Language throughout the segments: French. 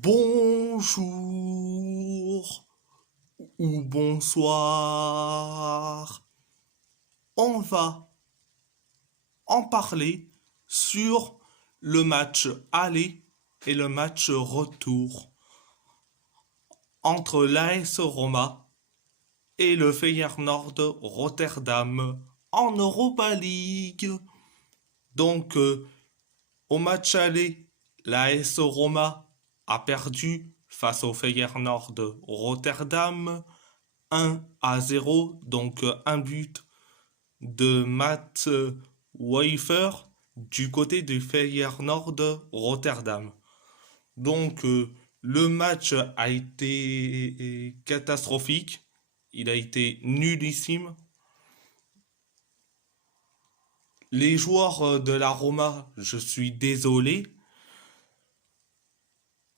Bonjour ou bonsoir. On va en parler sur le match aller et le match retour entre l'AS Roma et le Feyenoord Rotterdam en Europa League. Donc, au match aller, l'AS Roma a perdu face au Feyenoord Rotterdam 1-0, donc un but de Matt Weifer du côté du Feyenoord Rotterdam. Donc le match a été catastrophique, il a été nullissime. Les joueurs de la Roma, je suis désolé,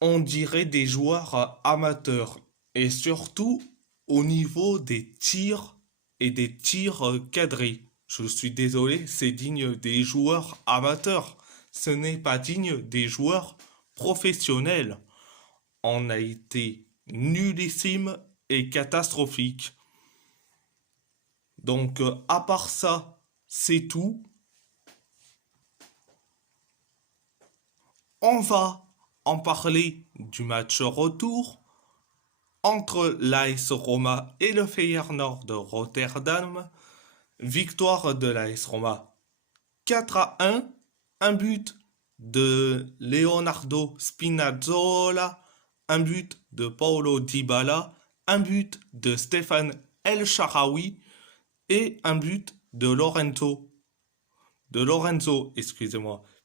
on dirait des joueurs amateurs. Et surtout au niveau des tirs et des tirs cadrés. Je suis désolé, c'est digne des joueurs amateurs. Ce n'est pas digne des joueurs professionnels. On a été nullissime et catastrophique. Donc, à part ça, c'est tout. On va en parler du match retour entre l'AS Roma et le Feyenoord de Rotterdam. Victoire de l'AS Roma 4-1, un but de Leonardo Spinazzola, un but de Paulo Dybala, un but de Stéphane El Shaarawy et un but de Lorenzo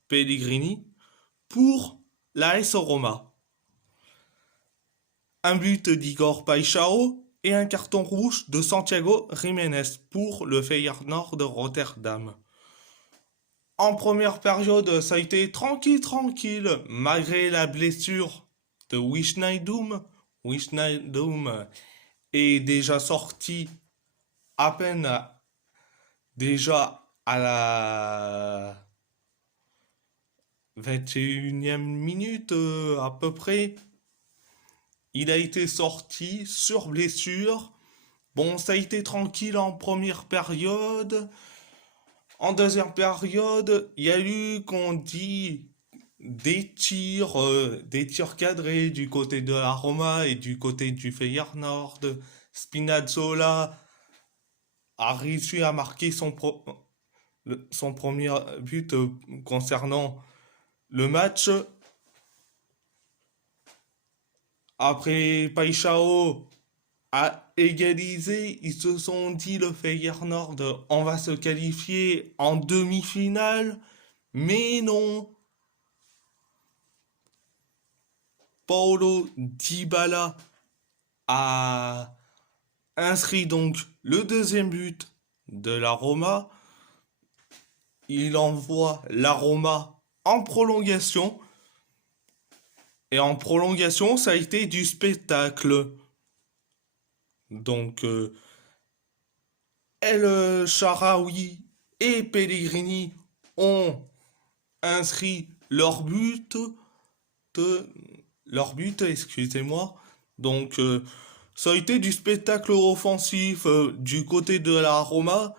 Pellegrini pour l'AS Roma. Un but d'Igor Paixão et un carton rouge de Santiago Jiménez pour le Feyenoord de Rotterdam. En première période, ça a été tranquille, malgré la blessure de Wijnaldum. Wijnaldum est déjà sorti à peine déjà à la 21e minute à peu près. Il a été sorti sur blessure. Bon, ça a été tranquille en première période. En deuxième période, il y a eu, qu'on dit, des tirs cadrés du côté de la Roma et du côté du Feyenoord. Spinazzola a réussi à marquer son premier but concernant le match. Après, Paixão a égalisé. Ils se sont dit, le Feyenoord, on va se qualifier en demi-finale. Mais non. Paulo Dybala a inscrit donc le deuxième but de la Roma. Il envoie la Roma en prolongation. Et en prolongation, ça a été du spectacle. Donc, El Shaarawy et Pellegrini ont inscrit excusez-moi. Donc, ça a été du spectacle offensif du côté de la Roma.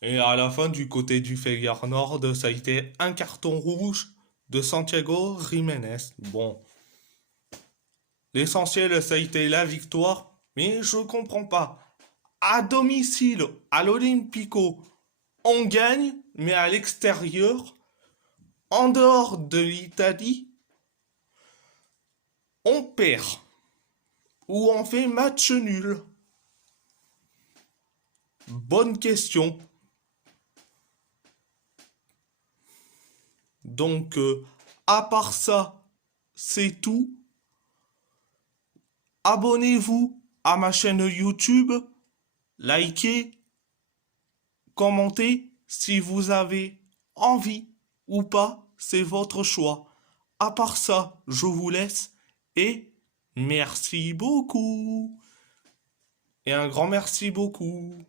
Et à la fin, du côté du Feyenoord, ça a été un carton rouge de Santiago Jiménez. Bon. L'essentiel, ça a été la victoire. Mais je comprends pas. À domicile, à l'Olympico, on gagne, mais à l'extérieur, en dehors de l'Italie, on perd. Ou on fait match nul. Bonne question. Donc, à part ça, c'est tout. Abonnez-vous à ma chaîne YouTube. Likez, commentez si vous avez envie ou pas, c'est votre choix. À part ça, je vous laisse et merci beaucoup. Et un grand merci beaucoup.